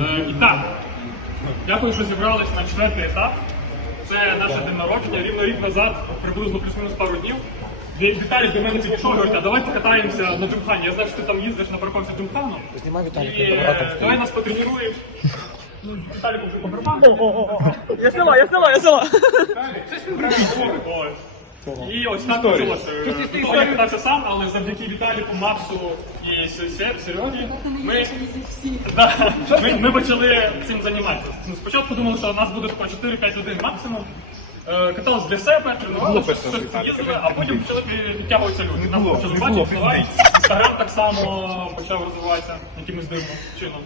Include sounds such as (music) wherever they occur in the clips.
Е, і так, дякую, що зібрались на четвертий етап. Це наше день народження. Рівно рік назад, приблизно плюс-мінус пару днів. Віталій до мене підійшов і говорить, а давай покатаємося на Джимхані. Я знаю, що ти там їздиш на парковці Джимхану. Знімай Віталій, е, давай нас потренуєш. Ну, Віталій вже по. Я сняла, я сняла, я сняла. Ось. І ось так почалося. Тобто я катався сам, але завдяки Віталіку, Максу і Се- Сережі ми, да, ми, ми почали цим займатися. Ну, Спочатку думали, що у нас буде тако 4-5 людей максимум. Е, Катались для себе, тренувалися, щось їздили, а потім почали підтягуватися люди. Нас почали бачити, впливають. Інстаграм так само почав розвиватися якимось дивним чином.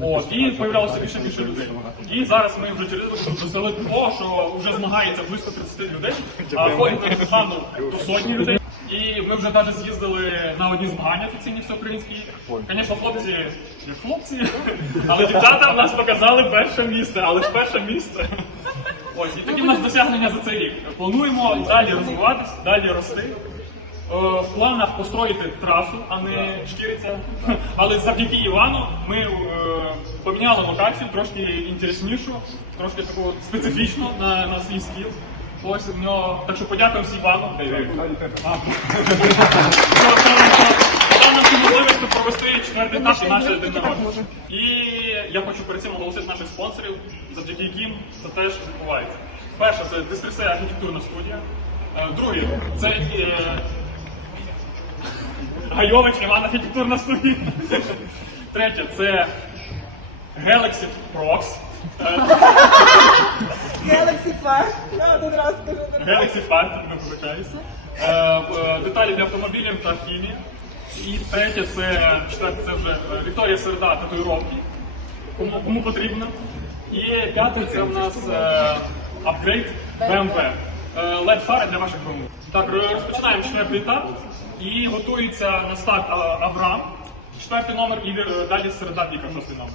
От, і появлялося більше більше людей. І зараз ми вже через рік досягли того, що вже змагається близько 30 людей, а ходить на до сотні людей. І ми вже навіть з'їздили на одні змагання офіційні всеукраїнські. Звісно, хлопці як хлопці, але дівчата в нас показали перше місце, але ж перше місце. Ось, і такі в нас досягнення за цей рік. Плануємо далі розвиватись, далі рости. Е, В планах построїти трасу, а не шкіриться. (laughs) Але завдяки Івану ми е, поміняли локацію, трошки інтереснішу, трошки таку специфічну на, на свій скіл. Ось в нього. Так що подякуємо всім Івану. А. (laughs) Дав нам провести четвертий етап і наше день народження. І я хочу перед цим оголосити наших спонсорів, завдяки яким це теж відбувається. Перше, це Дистресе архітектурна студія. Е, Друге, це е, Гайович Іван архітектурна студія. Третє, це Galaxy Prox. Galaxy Park. Я один раз скажу. Galaxy Park, не вибачаюся. Е, е, Деталі для автомобілів та хімії. І третє, це четверте, це вже е, Вікторія Середа татуїровки. Кому, кому потрібно. І п'яте, це в нас е, апгрейд BMW. Е, LED фари для ваших громад. Так, розпочинаємо четвертий етап. І готується на старт а, Авраам. Четвертий номер і е, далі середа Віка, шостий номер.